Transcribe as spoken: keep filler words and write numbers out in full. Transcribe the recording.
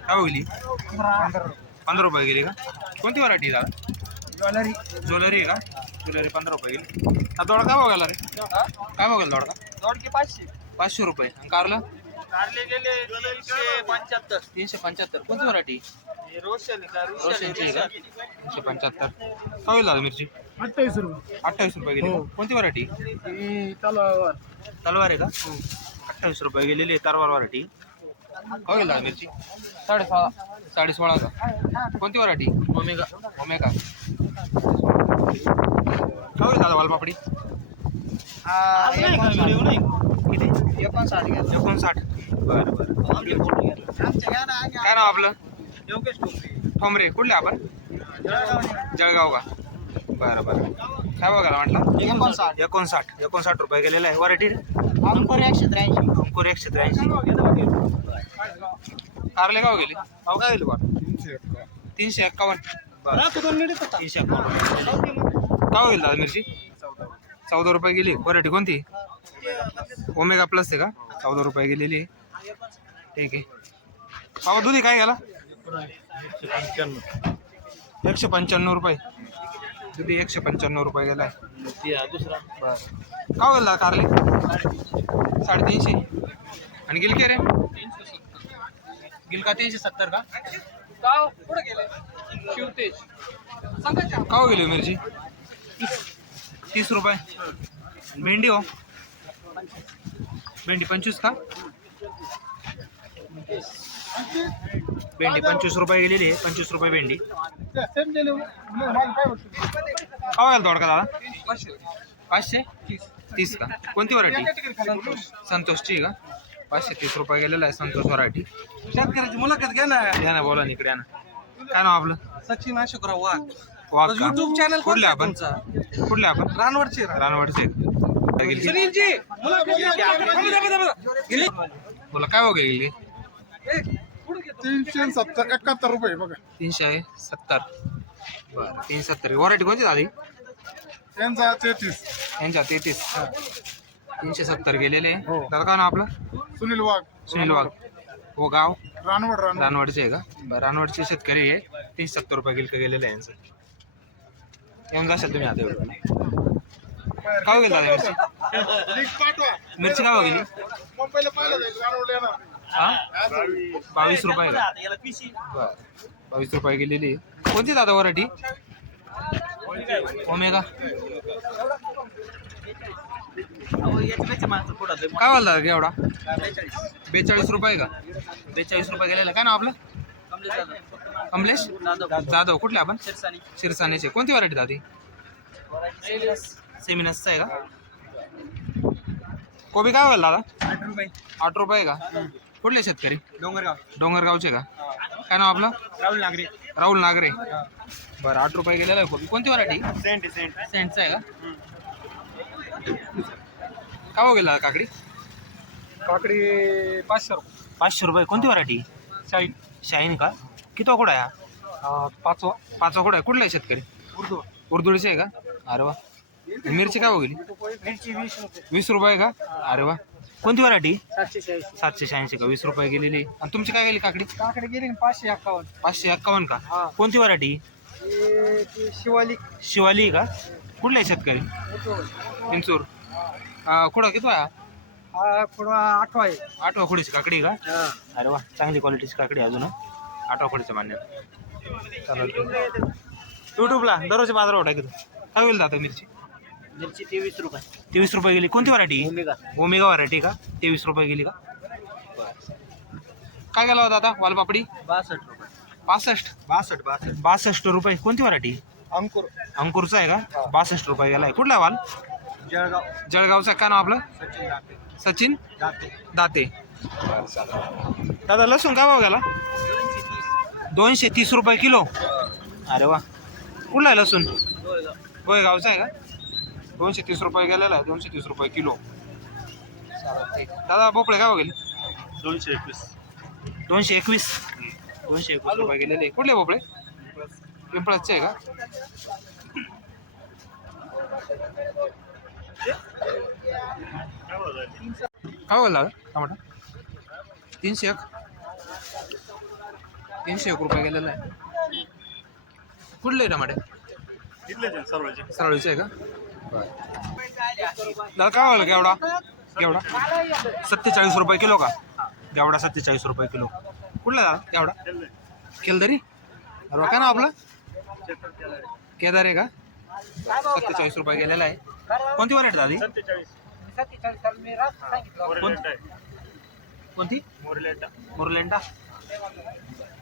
काय गेली? पंधरा रुपये गेली का? कोणती व्हरायटी दादा? ज्वेलरी ज्वेलरी आहे का? ज्वेलरी पंधरा रुपये गेली. हा दोडका काय बघायला रे? काय बघायला दोडका? दोडके पाचशे पाचशे रुपये. आणि कारलं? कारले गेले तीनशे पंच्याहत्तर. तीनशे पंच्याहत्तर. कोणती व्हरायटी? रोशन रोशनची आहे का? तीनशे पंच्याहत्तर. काय होईल दादा मिरची? अठ्ठावीस रुपये. अठ्ठावीस रुपये गेली. कोणती व्हरायटी? तलवार तलवार आहे का? अठ्ठावीस रुपये गेलेली आहे तलवार व्हरायटी. काय होईल दादा मिरची? साडे सहा साडे सोळा का? कोणती व्हरायटी? Omega omega. काय होईल दादा वालपापडी? किती? एकोणसाठ घ्या. एकोणसाठ. बरं बरं. काय नाव आपलं? योगेश कोपरे. ठोंबरे. कुठले आपण? जळगाव का? बरं बरं. काय बघायला म्हटलं? एकोणसाठ एकोणसाठ. एकोणसाठ रुपये गेलेला आहे. व्हरायटी अंकुर एकशे त्र्याऐंशी. अंकुर एकशे त्र्याऐंशी. कारले गाव गेले? गाव काय गेले बा? तीनशे एक्कावन्न. बरं तीनशे एक्कावन्न. काय होईल दादा मिरची? चौदा रुपये गेली. व्हरायटी कोणती? ओमेगा प्लस आहे का? चौदा रुपये गेलेली आहे. ठीक आहे. बाबा दुधी काय गेला? एकशे पंच्याण्णव रुपये. दुधी एकशे पंच्याण्णव रुपये गेला आहे. दुसरा बरं. काय होईल दादा कारले? साडेतीनशे. आणि गिलके रे? गिलका तीनशे सत्तर का? कुठे गेले? शिवतेज काय गेली मिरची? तीस रुपये. भेंडी हो? भेंडी पंचवीस का? भेंडी पंचवीस रुपये गेलेली आहे. पंचवीस रुपये भेंडी. काय होईल दोडका दादा? पाचशे तीस का? कोणती व्हरायटी? संतोषची का? पाचशे तीस रुपये गेलेला आहे संतोष व्हरायटी. शेतकऱ्याची मुलाखत घ्या ना. या ना बोला इकडे या ना. काय नाव आपलं? सचिन अशोकराव वाघ. वाघ. युट्यूब चॅनल कुठले आपण? कुठले आपण? रानवडचे. रानवडचे. सुनीलजी बोला काय बघा गेली? तीनशे सत्तर एकाहत्तर रुपये बघा. तीनशे सत्तर. बरं तीनशे सत्तर. व्हरायटी कोणती दादी? त्यांचा तेहतीस. यांच्या तेहतीस. तीनशे सत्तर गेलेले. हो. दादा काय नाव आपलं? सुनील वाघ. सुनील वाघ. हो गाव? रानवड रानवड रानवडचे आहे का? बरं रानवडचे शेतकरी आहे. तीनशे सत्तर रुपये गिलक गेलेले आहे यांचं. येऊन जाशाल तुम्ही आता एवढं. काय गेलं दादा मिरची? मिरची काय गेली? मुंबईला पाहिलं जाईल रानवड येणार. हा बावीस रुपये का? बरं बावीस रुपये गेलेली. कोणती दादा व्हरायटी? ओमेगा. काय बोलता एवढा? बेचाळीस रुपये का? बेचाळीस रुपये गेलेला. काय नाव आपलं? कमलेश जाधव. कुठले आपण? शिरसानेचे. कोणती व्हरायटी दादी? सेमिनसचा आहे का? कोबी काय बोलला दादा? आठ रुपये. आठ रुपये का? कुठले शेतकरी? डोंगरगाव. डोंगरगावचे का? काय नाव आपलं? राहुल नागरे. राहुल नागरे. बरं आठ रुपये गेलेला आहे कोबी. कोणती व्हरायटी? सेंट सेंट सेंटचा आहे का? काय हो गेला काकडी? काकडी पाचशे रुपये. पाचशे रुपये. कोणती व्हरायटी? शाईन. शाईन का? किती कुठं आहे? पाचवा. पाचवा कुठं आहे? कुठला आहे शेतकरी? उर्दू. उर्दुडीचे आहे का? अरे वा. मिरची काय हो गेली? मिरची वीस रुपये. वीस रुपये का? अरे वा. कोणती व्हरायटी? सातशे शहाऐंशी. सातशे शहाऐंशी का? वीस रुपये गेलेली. आणि तुमची काय गेली काकडी? काकडी गेली ना पाचशे एक्कावन्न. पाचशे एक्कावन्न का? हा. कोणती व्हरायटी? हे ती शिवालिक. शिवाली का? कुठला आहे शेतकरी? इंचूर. कुठं किती आहे? हा थोडा आठवा आहे. आठवा खोडीची काकडी का? अरे वा चांगली क्वालिटीची काकडी अजून. आठवा खोडीचं मान्य. चालेल. युट्यूबला दररोज बाजार वाटा किती? काय होईल दादा मिरची? मिरची तेवीस रुपये. तेवीस रुपये गेली. कोणती व्हरायटी? ओमेगा. ओमेगा व्हरायटी का? तेवीस रुपये गेली का? काय गेला होता आता वालपापडी? बासष्ट रुपये. पासष्ट. बासष्ट बासष्ट. बासष्ट रुपये. कोणती व्हरायटी? अंकुर. अंकुरचा आहे का? बासष्ट रुपये गेलाय. कुठला वाल? जळगाव. जळगावचा. काय नाव आपलं? सचिन दाते. सचिन दाते. दाते. दादा लसूण काय भाव गेला? दोनशे तीस रुपये किलो. अरे वा. कुठला आहे लसूण? गोयगावचा आहे का? दोनशे तीस रुपये गेलेला आहे. दोनशे तीस रुपये किलो. दादा भोपळे काय गेले? दोनशे एकवीस. दोनशे एकवीस. दोनशे एकवीस रुपये गेलेले. कुठले भोपळे? पिंपळाचे आहे का? काय बोलला टमाटा? तीनशे एक. तीनशे एक रुपये गेलेला आहे. कुठले आहे टमाटे? इथलेच आहे सर्वचे. सरळीचे आहे का? दादा काय व्हायला केवढा केवढा सत्तेचाळीस रुपये किलो का? केवढा सत्तेचाळीस रुपये किलो. कुठला दादा केवढा? केलदरी. अरे काय ना आपलं केदार आहे का? सत्तेचाळीस रुपये गेलेला आहे. कोणती व्हरायटी दादी? सत्तेचाळीस. कोणती? मोरलेटा. मुरलेंडा.